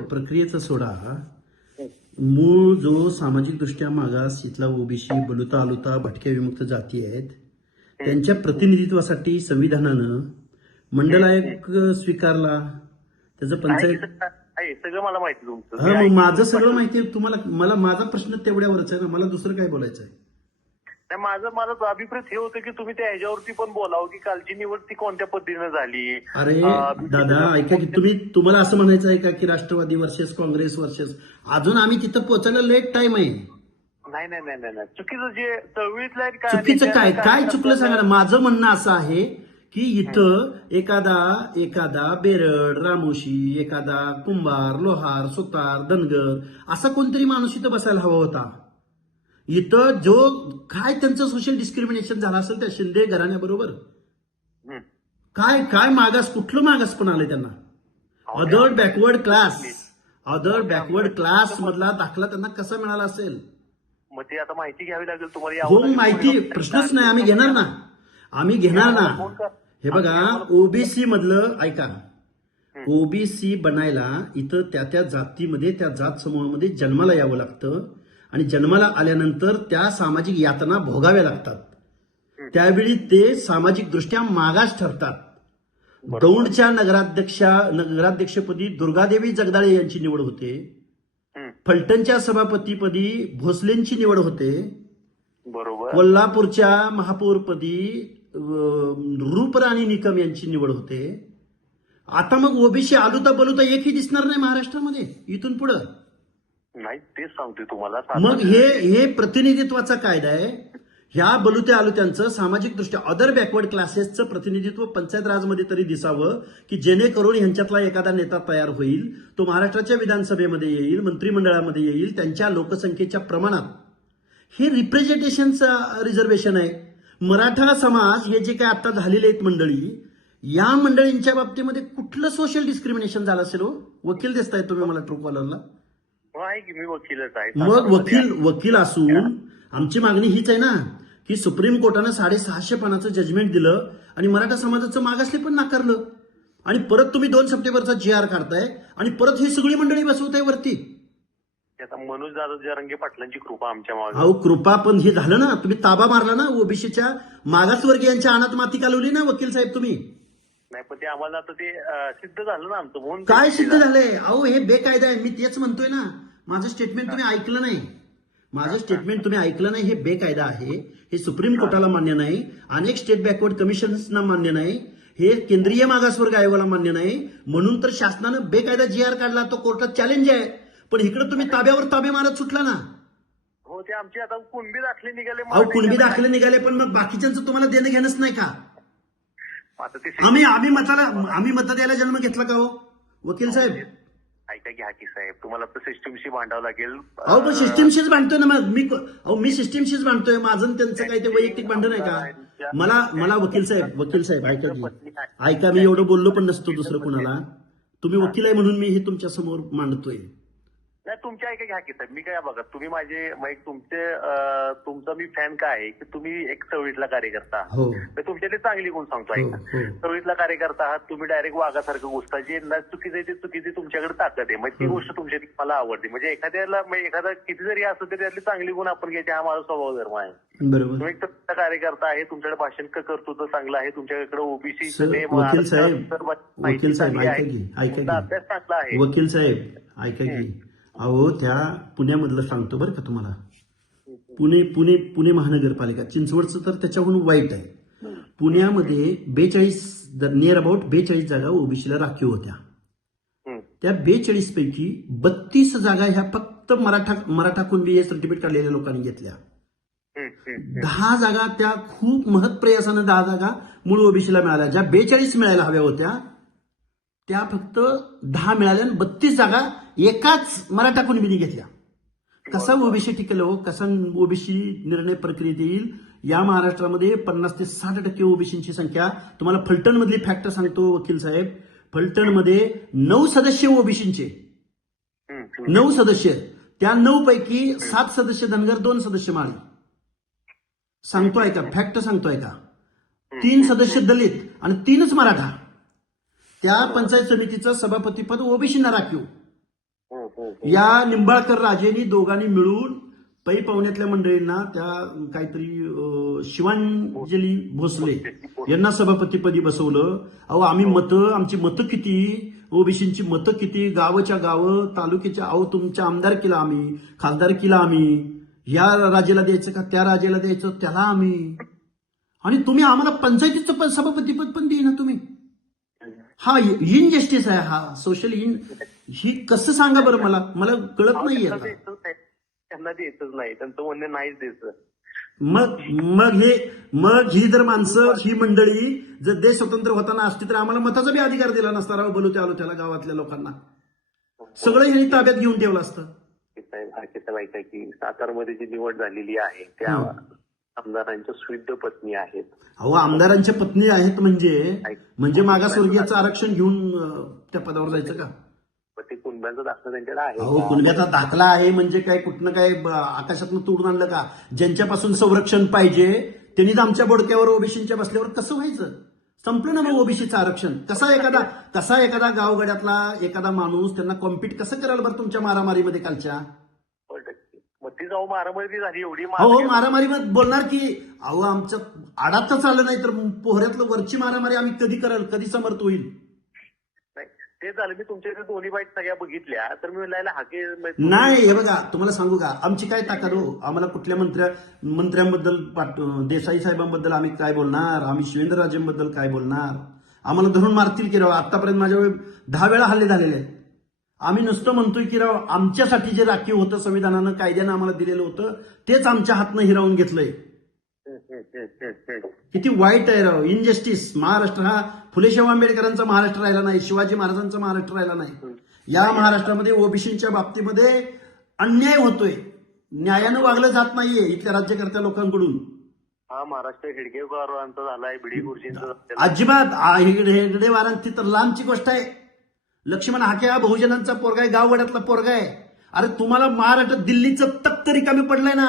प्रक्रियेचा सोडा. मूळ जो सामाजिक दृष्ट्या मागास इथला ओबीसी बलुता आलुता भटक्या विमुक्त जाती आहेत त्यांच्या प्रतिनिधित्वासाठी संविधानानं मंडल आयोग स्वीकारला. त्याचं पंचायत आहे सगळं मला माहिती तुमचं. हा मग माझं सगळं माहिती आहे तुम्हाला. मला माझा प्रश्न तेवढ्यावरच आहे ना, मला दुसरं काय बोलायचं आहे. नाही, माझं अभिप्राय हे होतं की तुम्ही त्या ह्याच्यावरती पण बोलावं की कालची निवड ती कोणत्या पद्धतीनं झाली. अरे दादा ऐका की तुम्हाला असं म्हणायचं आहे का की राष्ट्रवादी वर्सेस काँग्रेस वर्सेस, अजून आम्ही तिथं पोहोचायला लेट टाइम आहे. नाही नाही नाही नाही चुकीचं जे चळवळीतलं चुकीचं काय चुकलं सांगा ना. माझं म्हणणं असं आहे की इथं एखादा बेरड रामोशी, एखादा कुंभार, लोहार, सुतार, धनगर असा कोणतरी माणूस इथं बसायला हवा होता. इथं जो काय त्यांचं सोशल डिस्क्रिमिनेशन झालं असेल त्या शिंदे घराण्याबरोबर, काय मागास, कुठलं मागास पण आलंय त्यांना. अदर बॅकवर्ड क्लास मधला दाखला त्यांना कसा मिळाला असेल. मग ते आता माहिती घ्यावी लागेल तुम्हाला. हो माहिती प्रश्नच नाही, आम्ही घेणार ना. हे बघा ओबीसी मधलं ऐका, ओबीसी बनायला इथं त्या जातीमध्ये त्या जात समूहामध्ये जन्माला यावं लागतं आणि जन्माला आल्यानंतर त्या सामाजिक यातना भोगाव्या लागतात. त्यावेळी ते सामाजिक दृष्ट्या मागास ठरतात. दौंडच्या नगराध्यक्षपदी दुर्गादेवी जगदाळे यांची निवड होते. फलटणच्या सभापतीपदी भोसलेंची निवड होते. बरोबर. कोल्हापूरच्या महापौरपदी रूपराणी निकम यांची निवड होते. आता मग ओबीसी आलुता बलुता एकही दिसणार नाही महाराष्ट्रामध्ये इथून पुढे. नाही तेच सांगतोय तुम्हाला. मग हे प्रतिनिधित्वाचा कायदा आहे. ह्या बलुत्या आलुत्यांचं सामाजिक दृष्ट्या अदर बॅकवर्ड क्लासेसचं प्रतिनिधित्व पंचायत राजमध्ये तरी दिसावं की जेणेकरून ह्यांच्यातला एखादा नेता तयार होईल, तो महाराष्ट्राच्या विधानसभेमध्ये येईल, मंत्रिमंडळामध्ये येईल, त्यांच्या लोकसंख्येच्या प्रमाणात. हे रिप्रेझेंटेशनचं रिझर्वेशन आहे. मराठा समाज हे जे काय आता झालेले आहेत मंडळी, या मंडळींच्या बाबतीमध्ये कुठलं सोशल डिस्क्रिमिनेशन झालं असेल हो? वकील दिसताय तुम्ही मला ट्रू कॉलरला. आहे की मी वकीलच आहे. मग वकील असून आमची मागणी हीच आहे ना की सुप्रीम कोर्टानं 650 पानाचं जजमेंट दिलं आणि मराठा समाजाचं मागासले पण नाकारलं आणि परत तुम्ही 2 सप्टेंबरचा GR काढताय आणि परत ही सगळी मंडळी बसवताय वरती. आता मनोज दादा जरांगे पाटलांची कृपा आमच्या मागे. अहो कृपा पण हे झालं ना, तुम्ही ताबा मारला ना ओबीसीच्या मागासवर्गीयांच्या अनाथ माती कालवली ना वकील साहेब तुम्ही. नाही पण ते आम्हाला आता ते सिद्ध झालं ना आमचं. म्हणून काय सिद्ध झालंय? अहो हे बेकायदा आहे. मी तेच म्हणतोय ना. माझं स्टेटमेंट तुम्ही ऐकलं नाही. हे बेकायदा आहे. हे सुप्रीम कोर्टाला मान्य नाही. अनेक स्टेट बॅकवर्ड कमिशन्सना मान्य नाही. हे केंद्रीय मागासवर्ग आयोगाला मान्य नाही. म्हणून तर शासनानं बेकायदा GR काढला. तो कोर्टात चॅलेंज आहे. पण इकडे तुम्ही ताब्यावर ताबे मारत सुटला ना. हो ते आमचे आता कुणबी दाखले निघाले. अहो कुणबी दाखले निघाले पण मग बाकीच्यांचं तुम्हाला देणं घेणंच नाही का? आता ते आम्ही मत द्यायला जन्म घेतला का हो वकील साहेब? ऐका घ्या की साहेब, तुम्हाला तर सिस्टीमशी भांडावं लागेल. अहो पण सिस्टीमशीच भांडतोय ना. मग मी सिस्टीमशीच भांडतोय. माझं त्यांचं काही ते वैयक्तिक भांडण आहे का? मला वकील साहेब ऐका मी एवढं बोललो पण नसतो दुसरं कुणाला. तुम्ही वकील आहे म्हणून मी हे तुमच्या समोर मांडतोय. नाही तुमच्या ऐका घ्या की साहेब. मी काय बघा, तुम्ही माझे तुमचा मी फॅन काय आहे की तुम्ही एक चळवळीतला कार्यकर्ता आहात. हो तर तुमच्या ते चांगली गुण सांगतो. ऐका, चळवळीतला कार्यकर्ता आहात तुम्ही, डायरेक्ट वाघासारखं घुसता. जे चुकीचं आहे ते चुकीची तुमच्याकडे ताकद आहे. म्हणजे ती गोष्ट तुमच्या मला आवडते. म्हणजे एखादा किती जरी असं तरी त्यातले चांगली गुण आपण घ्यायचे, हा माझा स्वभाव धर्म आहे. बरोबर. तुम्ही एक तर कार्यकर्ता आहे, तुमच्याकडे भाषण कर्तृत्व चांगलं आहे, तुमच्याकडे ओबीसी वकील साहेब अभ्यास चांगला आहे. वकील साहेब ऐका की, अहो त्या पुण्यामधलं सांगतो बरं का तुम्हाला. पुणे महानगरपालिका, चिंचवडचं तर त्याच्याहून वाईट आहे. पुण्यामध्ये 42 अबाउट 42 जागा ओबीसीला राखीव होत्या. त्या 42 पैकी 32 जागा ह्या फक्त मराठा कुणबी हे सर्टिफिकेट काढलेल्या लोकांनी घेतल्या. 10 जागा त्या खूप महत्प्रयासानं 10 जागा मूळ ओबीसीला मिळाल्या. ज्या 42 मिळायला हव्या होत्या त्या फक्त 10 मिळाल्या आणि 32 जागा एकाच मराठा कुणबीने घेतल्या. कसा ओबीसी टिकेल हो? कसा ओबीसी निर्णय प्रक्रियेत येईल? या महाराष्ट्रामध्ये 50 ते 60% ओबीसीची संख्या. तुम्हाला फलटण मधली फॅक्ट सांगतो वकील साहेब. फलटणमध्ये 9 सदस्य ओबीसीचे, 9 सदस्य. त्या 9 पैकी 7 सदस्य धनगर, 2 सदस्य माळी. सांगतोय का फॅक्ट सांगतोय का? 3 सदस्य दलित आणि 3च मराठा. त्या पंचायत समितीचं सभापतीपद ओबीसींना राखीव. या निंबाळकर राजेंनी दोघांनी मिळून पै पाहुण्यातल्या मंडळींना त्या काहीतरी शिवांजली भोसले यांना सभापतीपदी बसवलं. अहो आमची मतं किती, ओबीसीची मतं किती, गावच्या गावं, तालुक्याच्या, अहो तुमच्या आमदारकीला आम्ही, खासदारकीला आम्ही, या राजेला द्यायचं का त्या राजेला द्यायचं त्याला आम्ही, आणि तुम्ही आम्हाला पंचायतीचं सभापतीपद पण देईना तुम्ही. हा इनजस्टिस आहे, हा सोशल ही कसं सांगा बरं मला कळत नाहीये. त्यांना द्यायचंच नाही, त्यांचं म्हणणं नाहीच द्यायचं. मग ही जर माणसं, ही मंडळी जर देश स्वतंत्र होताना असती तर आम्हाला मताचा बी अधिकार दिला नसता. राव बोलू आलो त्याला गावातल्या लोकांना सगळं यांनी ताब्यात घेऊन ठेवलं असतं. साहेब ऐका की सातारमध्ये जी निवड झालेली आहे त्या आमदारांच्या सुविध पत्नी आहेत. अहो आमदारांच्या पत्नी आहेत म्हणजे मागासवर्गीयाचं आरक्षण घेऊन त्या पदावर जायचं का? ते कुणब्यांचा दाखला त्यांच्याकडे आहे. अहो कुणब्याचा दाखला आहे म्हणजे काय कुठनं काय आकाशातनं तोडून आणलं का? ज्यांच्यापासून संरक्षण पाहिजे त्यांनीच आमच्या बोडक्यावर ओबीसीच्या बसल्यावर कसं व्हायचं? संपलं ना मग ओबीसीचं आरक्षण. कसा एखादा गावगड्यातला एखादा माणूस त्यांना कॉम्पीट कसं कराल बरं तुमच्या मारामारीमध्ये कालच्या? मग ती जाऊ मारामारी झाली एवढी. हो मारामारीमध्ये बोलणार की अहो आमचं आडात तर चाललं नाही तर पोहऱ्यातलं वरची मारामारी आम्ही कधी कराल, कधी समर्थ होईल? ते झालं. मी तुमच्या इथे दोन्ही बाईट सगळ्या बघितल्या तर मी म्हणायला हाके नाही. हे बघा तुम्हाला सांगू का आमची काय ताकद हो. आम्हाला कुठल्या मंत्र्यांबद्दल देसाई साहेबांबद्दल आम्ही काय बोलणार, आम्ही शिवेंद्रराजेंबद्दल काय बोलणार? आम्हाला धरून मारतील की राव. आतापर्यंत माझ्या 10 वेळा हल्ले झालेले आहेत. आम्ही नुसतं म्हणतोय की राव आमच्यासाठी जे राखीव होतं संविधानानं कायद्यानं आम्हाला दिलेलं होतं तेच आमच्या हातनं हिरावून घेतलंय. किती वाईट आहे राव, इनजस्टिस. महाराष्ट्र हा फुलेशाह आंबेडकरांचा महाराष्ट्र राहिला नाही, शिवाजी महाराजांचा महाराष्ट्र राहिला नाही. या महाराष्ट्रामध्ये ओबीसीच्या बाबतीमध्ये अन्याय होतोय, न्यायानं वागलं जात नाहीये इथल्या राज्यकर्त्या लोकांकडून. हा महाराष्ट्र हेडगेवारांचा झालाय, बिडी गुरुजींचा अजिबात हेगडेवारांची तर लांबची गोष्ट आहे. लक्ष्मण हाके हा बहुजनांचा पोरगा आहे, गाववाड्यातला पोरगा आहे. अरे तुम्हाला महाराष्ट्र दिल्लीचं तख्त रिकामी पडलंय ना.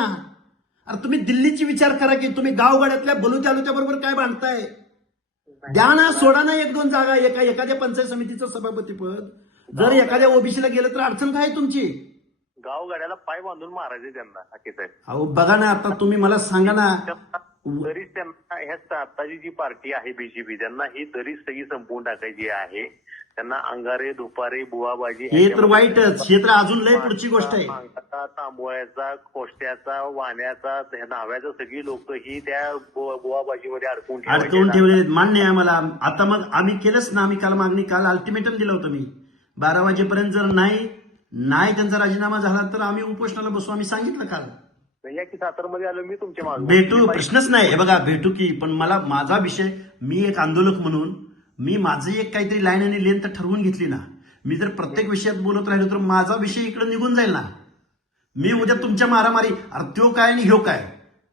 अरे तुम्ही दिल्लीची विचार करा की तुम्ही गावगाड्यातल्या बलुत्या बरोबर काय बांधताय? द्या ना, सोडा ना 1-2 जागा. एखाद्या पंचायत समितीचं सभापतीपद जर एखाद्या ओबीसीला गेलं तर अडचण काय तुमची? गावगाड्याला पाय बांधून मारायचे त्यांना हाके साहेब. अहो बघा ना आता तुम्ही मला सांगा ना. तरीच त्यांना ह्या आताची जी पार्टी आहे बीजेपी त्यांना ही दरीच सगळी संपवून टाकायची आहे. त्यांना अंगारे दुपारे बुवाबाजी हे तर वाईटच. हे तर अजून लय पुढची गोष्ट आहे. तांबोळ्याचा, कोष्ट्याचा, वाण्याचा, नाव्याचा सगळी लोक ही त्या बुवाबाजीमध्ये अडकून ठेवले. मान्य आहे आम्हाला. आता मग आम्ही केलंच ना. आम्ही काल अल्टिमेटम दिलं होतं मी 12 वाजेपर्यंत जर नाही त्यांचा राजीनामा झाला तर आम्ही उपोषणाला बसू. आम्ही सांगितलं काल. की सातारमध्ये आलो मी तुमच्या मागे भेटू, प्रश्नच नाही. हे बघा भेटू की, पण मला माझा विषय, मी एक आंदोलक म्हणून मी माझी एक काहीतरी लाईन आणि लेंथ ठरवून घेतली ना. मी जर प्रत्येक विषयात बोलत राहिलो तर माझा विषय इकडे निघून जाईल ना. मी उद्या तुमच्या मारामारी, अरे त्यो काय आणि ह्यो काय,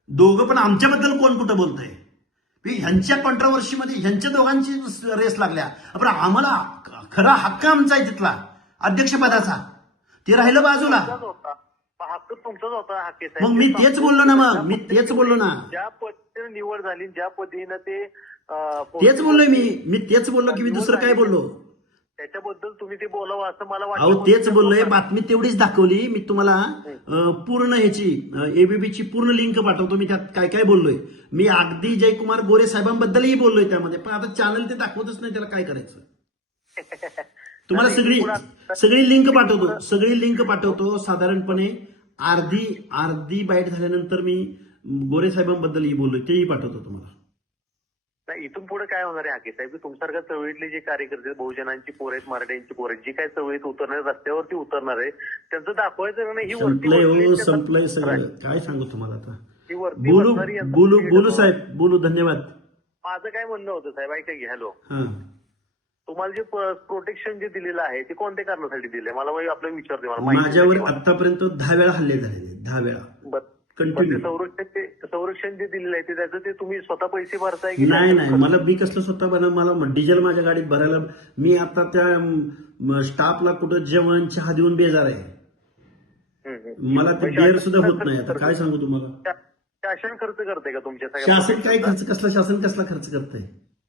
दोघं पण आमच्याबद्दल कोण कुठं बोलतंय? ह्यांच्या कॉन्ट्रोवर्सीमध्ये ह्यांच्या दोघांची रेस लागल्या. पण आम्हाला खरा हक्क आमचा आहे तिथला अध्यक्षपदाचा, ते राहिलं बाजूला. हक्क तुमचाच होता हाके मग मी तेच बोललो ना. मी तेच बोललो ना. ज्या पद्धतीने निवड झाली, ज्या पद्धतीनं तेच बोललोय मी तेच बोललो की मी दुसरं काय बोललो त्याच्याबद्दल तुम्ही ते बोलावं असं मला वाटतं. अहो तेच बोललोय. बातमी तेवढीच दाखवली मी तुम्हाला. पूर्ण ह्याची एबीपीची पूर्ण लिंक पाठवतो. मी त्यात काय काय बोललोय. मी अगदी जयकुमार गोरे साहेबांबद्दलही बोललोय त्यामध्ये. पण आता चॅनल ते दाखवतच नाही, त्याला काय करायचं? तुम्हाला सगळी लिंक पाठवतो. साधारणपणे अर्धी बाईट झाल्यानंतर मी गोरे साहेबांबद्दलही बोललोय, तेही पाठवतो तुम्हाला. नाही, इथून पुढे काय होणार आहे हाके साहेब? तुमच्यासारख्या चळवळीतले जे कार्यकर्ते, बहुजनांची पोरं आहेत, मराठ्यांची पोरं जी काय चळवळीत उतरणार, रस्त्यावरती उतरणार आहे, त्यांचं दाखवायचं नाही. ही संपलंय सगळं. काय सांगू तुम्हाला आता? बोलू बोलू साहेब, बोलू. धन्यवाद. माझं काय म्हणणं होतं साहेब, ऐका की. हॅलो, तुम्हाला जे प्रोटेक्शन जे दिलेलं आहे ते कोणत्या कारणासाठी दिले मला आपल्याला विचारते. मला माझ्यावर आतापर्यंत 10 वेळा हल्ले झालेले, 10 वेळा कंटिन्यू. संरक्षण जे दिलेलं आहे ते त्याचं ते तुम्ही स्वतः पैसे भरताय की नाही? मला मी कसलं स्वतः मला डिझेल माझ्या गाडीत भरायला मी आता त्या स्टाफला कुठं जेवण चहा देऊन बेजार आहे. मला ते बेर सुद्धा होत नाही. आता काय सांगू तुम्हाला? शासन खर्च करते का तुमच्या? शासन काय खर्च, कसला शासन कसला खर्च करतंय?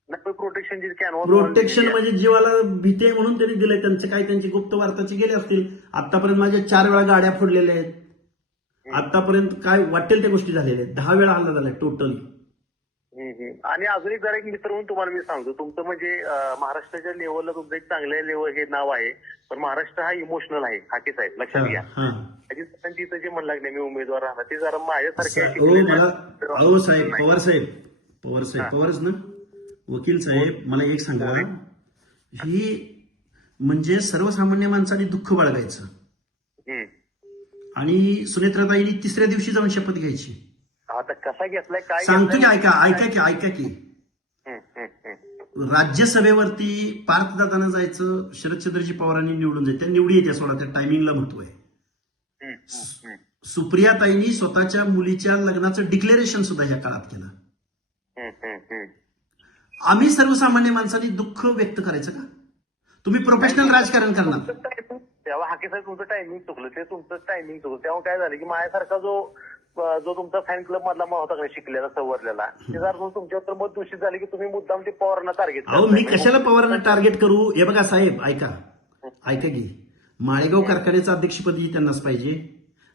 नाही प्रोटेक्शनची कॅनव्हास प्रोटेक्शन म्हणजे जीवाला भीती आहे म्हणून त्यांनी दिलंय. त्यांचे काही त्यांची गुप्त वार्ताचे गेले असतील. आतापर्यंत माझ्या 4 वेळा गाड्या फोडलेल्या आहेत. आतापर्यंत काय वाटेल त्या गोष्टी झालेल्या आहेत. 10 वेळा हल्ला झालाय टोटल. आणि अजून एक जरा एक मित्र म्हणून तुम्हाला मी सांगतो, तुमचं म्हणजे महाराष्ट्राच्या लेवलला तुमचं एक चांगल्या लेवल हे नाव आहे, पण महाराष्ट्र हा इमोशनल आहे. हाके साहेब लक्षात घ्या. तिथं जे म्हणू लागले मी उमेदवार राहणार ते जरा माझ्यासारख्या साहेब पवारच ना वकील साहेब, मला एक सांगा, ही म्हणजे सर्वसामान्य माणसाने दुःख बाळगायचं आणि सुनेत्राताईंनी 3ऱ्या दिवशी जाऊन शपथ घ्यायची. आता कसा घेतलाय काय सांगतो की ऐका की राज्यसभेवरती पार्थदादानं जायचं, शरदचंद्रजी पवारांनी निवडून जायचं. त्या निवडी येते सोडा, त्या टायमिंगला महत्व आहे. सुप्रियाताईंनी स्वतःच्या मुलीच्या लग्नाचं डिक्लेरेशन सुद्धा ह्या काळात केलं. आम्ही सर्वसामान्य माणसांनी दुःख व्यक्त करायचं का? तुम्ही प्रोफेशनल राजकारण करणार. तेव्हा हाके साहेब तुमचं टायमिंग चुकलं, ते तुमचं टायमिंग चुकलं. तेव्हा काय झालं की माझ्यासारखा जो तुमचा फॅन क्लब मधला होता का शिकलेला सवरलेला, ते जर तुमच्यावर मत दूषित झाले की तुम्ही मुद्दाम ते पवारांना टार्गेट. अहो मी कशाला पवारांना टार्गेट करू? हे बघा साहेब, ऐका की माळेगाव कारखान्याचं अध्यक्षपदी त्यांनाच पाहिजे,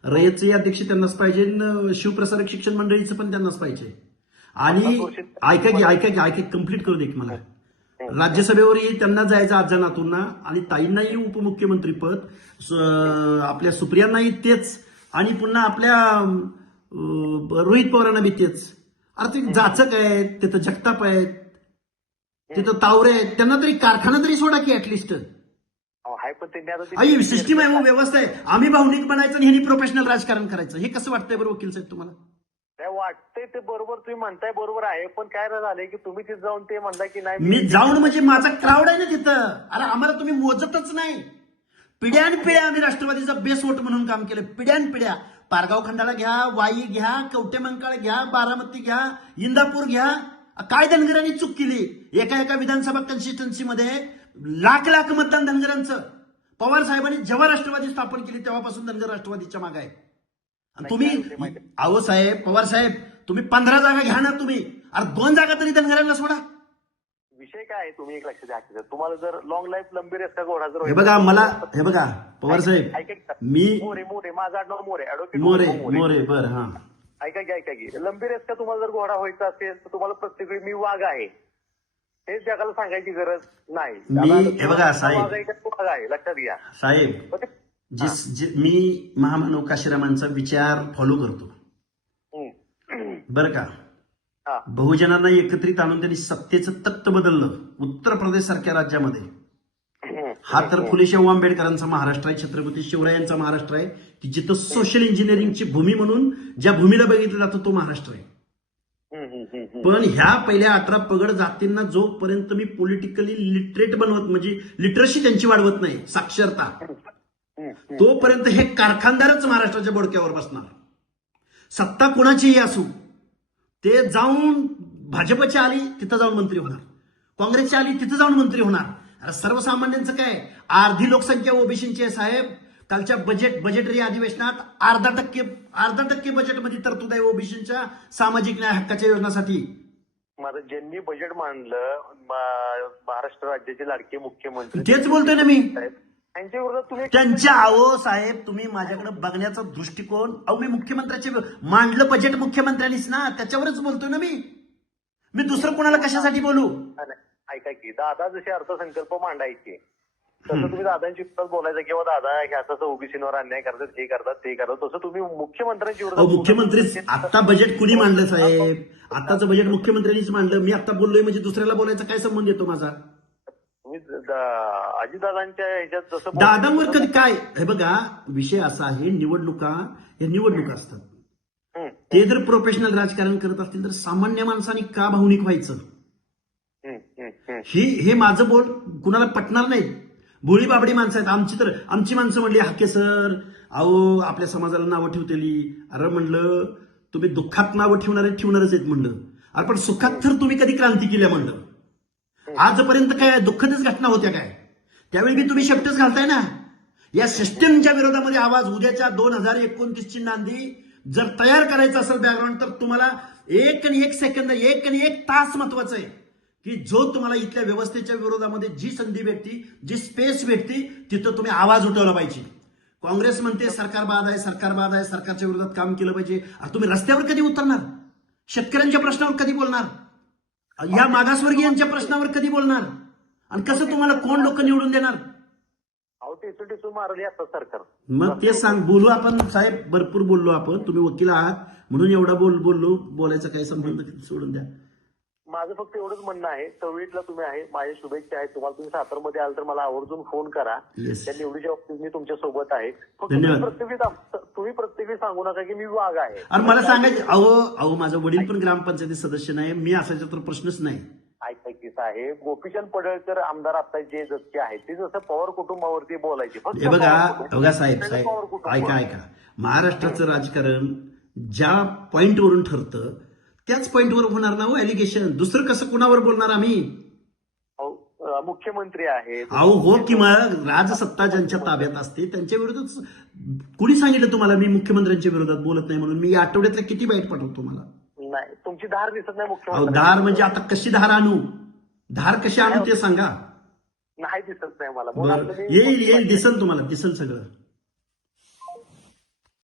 रयतचे अध्यक्ष त्यांनाच पाहिजे, शिवप्रसारक शिक्षण मंडळीचं पण त्यांनाच पाहिजे. आणि ऐका की कम्प्लीट करू दे की मला. राज्यसभेवरही त्यांना जायचं आजा नातूंना, आणि ताईंनाही उपमुख्यमंत्री पद, आपल्या सुप्रियांनाही तेच, आणि पुन्हा आपल्या रोहित पवारांना बी तेच. अरे ते जाचक आहेत, तिथं जगताप आहेत, तिथं तावरे आहेत, त्यांना तरी कारखाना तरी सोडा की ऍटलिस्ट. सिस्टीम आहे, व्यवस्था आहे. आम्ही भावनिक बनायचं आणि ह्यांनी प्रोफेशनल राजकारण करायचं. हे कसं वाटतंय बरं वकील साहेब तुम्हाला? वाटतंय ते बरोबर तुम्ही म्हणताय, बरोबर आहे. पण काय झालंय की तुम्ही तिथे जाऊन ते म्हणताय की नाही, मी जाऊन म्हणजे माझा क्राऊड आहे ना तिथं. अरे आम्हाला तुम्ही मोजतच नाही. पिढ्यानपिढ्या आम्ही राष्ट्रवादीचा बेस वोट म्हणून काम केलं. पिढ्यानपिढ्या. पारगाव खंडाळा घ्या, वाई घ्या, कवटेमंकाळ घ्या, बारामती घ्या, इंदापूर घ्या. काय धनगरांनी चूक केली? एका विधानसभा कन्स्टिट्युन्सीमध्ये लाख मतदान धनगरांचं. पवार साहेबांनी जेव्हा राष्ट्रवादी स्थापन केली तेव्हापासून धनगर राष्ट्रवादीच्या मागे आहे. तुम्ही अहो साहेब, पवार साहेब, तुम्ही 15 जागा घ्या ना तुम्ही. अरे 2 जागा तरी धनगरांना सोडा. विषय काय आहे तुम्ही एक लक्ष द्या. तुम्हाला जर लॉंग लाईफ लंबी रेस्का घोडा जर हे बघा पवार साहेब, मी मोरे माझं आडनाव मोरे बर हा ऐका की लंबी रेस्का तुम्हाला जर घोडा व्हायचा असेल तर तुम्हाला प्रत्येक वेळी मी वाघ आहे हे जगाला सांगायची गरज नाही. हे बघा साहेब, वाघ आहे लक्षात घ्या साहेब. मी महामानव काशीरामांचा विचार फॉलो करतो बरं का. बहुजनांना एकत्रित आणून त्यांनी सत्तेचं तख्त बदललं उत्तर प्रदेश सारख्या राज्यामध्ये. हा तर फुले शाहू आंबेडकरांचा महाराष्ट्र आहे, छत्रपती शिवरायांचा महाराष्ट्र आहे, की जिथं सोशल इंजिनिअरिंगची भूमी म्हणून ज्या भूमीला बघितलं जातं तो महाराष्ट्र आहे. पण ह्या पहिल्या 18 पगड जातींना जोपर्यंत मी पॉलिटिकली लिटरेट बनवत, म्हणजे लिटरसी त्यांची वाढवत नाही, साक्षरता, तोपर्यंत हे कारखानदारच महाराष्ट्राच्या बोडक्यावर बसणार. सत्ता कोणाचीही असू, ते जाऊन भाजपची आली तिथं जाऊन मंत्री होणार, काँग्रेसची आली तिथं जाऊन मंत्री होणार. अरे सर्वसामान्यांचं काय? अर्धी लोकसंख्या ओबीसीची आहे साहेब. कालच्या बजेटरी अधिवेशनात अर्धा% बजेटमध्ये तरतूद आहे ओबीसीच्या सामाजिक न्याय हक्काच्या योजनासाठी. माझं ज्यांनी बजेट मांडलं महाराष्ट्र राज्याचे लाडके मुख्यमंत्री, तेच बोलतोय ना मी. त्यांच्या विरोधात तुम्ही त्यांच्या अहो साहेब, तुम्ही माझ्याकडे बघण्याचा दृष्टिकोन, अहो मी मुख्यमंत्र्याचे मांडलं बजेट मुख्यमंत्र्यांनीच ना, त्याच्यावरच बोलतोय ना मी दुसरं कोणाला कशासाठी बोलू? ऐका की दादा जसे अर्थसंकल्प मांडायचे तसं तुम्ही दादांची विरोधात बोलायचं किंवा दादा ह्याचा ओबीसीवर अन्याय करतात, हे करतात, ते करतात, तसं तुम्ही मुख्यमंत्र्यांची विरोधात. मुख्यमंत्री आता बजेट कुणी मांडलं साहेब? आताचं बजेट मुख्यमंत्र्यांनीच मांडलं. मी आता बोललोय म्हणजे दुसऱ्याला बोलायचा काय संबंध येतो माझा? अजितदादांच्या ह्याच्यात जसं दादांवर कधी काय? हे बघा विषय असा आहे, निवडणुका असतात. ते जर प्रोफेशनल राजकारण करत असतील तर सामान्य माणसाने का भावनिक व्हायचं? हे माझं बोल कुणाला पटणार नाही. भोळी बाबडी माणसं आहेत आमची माणसं म्हणली, हाके सर अहो आपल्या समाजाला नावं ठेवतेली. अरे म्हणलं तुम्ही दुःखात नावं ठेवणारच आहेत म्हणलं. अरे पण सुखात तर तुम्ही कधी क्रांती केल्या म्हणलं. आजपर्यंत काय दुःखदच घटना होत्या काय? त्यावेळी मी तुम्ही शब्दच घालताय ना. या सिस्टीमच्या विरोधामध्ये आवाज उद्याच्या 2029ची नांदी जर तयार करायचं असेल बॅकग्राऊंड, तर तुम्हाला 1 सेकंद 1 तास महत्वाचं आहे. की जो तुम्हाला इथल्या व्यवस्थेच्या विरोधामध्ये जी संधी भेटती, जी स्पेस भेटती, तिथं तुम्ही आवाज उठवला पाहिजे. काँग्रेस म्हणते सरकार बाद आहे, सरकार बाद आहे, सरकारच्या विरोधात काम केलं पाहिजे. अरे तुम्ही रस्त्यावर कधी उतरणार? शेतकऱ्यांच्या प्रश्नावर कधी बोलणार? या मागासवर्गीयांच्या प्रश्नावर कधी बोलणार? आणि कसं तुम्हाला कोण लोक निवडून देणार? अहो टिचू मारली आता सरकार. मग ते सांग, बोलू आपण साहेब, भरपूर बोललो आपण. तुम्ही वकील आहात म्हणून एवढा बोललो. बोलायचा काही संबंध सोडून द्या. माझं फक्त एवढंच म्हणणं आहे, 26ला तुम्ही आहे, माझ्या शुभेच्छा आहेत तुम्हाला. तुम्ही सातारमध्ये आल तर मला आवर्जून फोन करा. Yes. त्या निवडीच्या बाबतीत मी तुमच्या सोबत आहे. फक्त धन्यवाद. तुम्ही प्रत्येकी सांगू नका की मी वाघ आहे. अरे मला सांगायचं, अहो माझं वडील पण ग्रामपंचायती सदस्य नाही, मी असायचा तर प्रश्नच नाही. ऐका की साहेब, गोपीचंद पडळकर आमदार आता जे जसचे आहेत ते जसं पवार कुटुंबावरती बोलायचे. फक्त हे पवार बघा कुटुंब. साहेब पवार कुटुंब. ऐका महाराष्ट्राचं राजकारण ज्या पॉइंटवरून ठरतं त्याच पॉइंटवर होणार ना हो ॲलिगेशन. दुसरं कसं कुणावर बोलणार आम्ही? मुख्यमंत्री आहेत. अहो हो, की मग राजसत्ता ज्यांच्या ताब्यात असते त्यांच्या विरोधात. कुणी सांगितलं तुम्हाला मी मुख्यमंत्र्यांच्या विरोधात बोलत नाही म्हणून? मी आठवड्यातल्या किती बाईट पाठवतो तुम्हाला? नाही, तुमची धार दिसत नाही अहो मुख्यमंत्री. धार म्हणजे आता कशी धार आणू? धार कशी आणू ते सांगा. नाही दिसत नाही मला. बरं, येईल दिसन तुम्हाला, दिसन सगळं.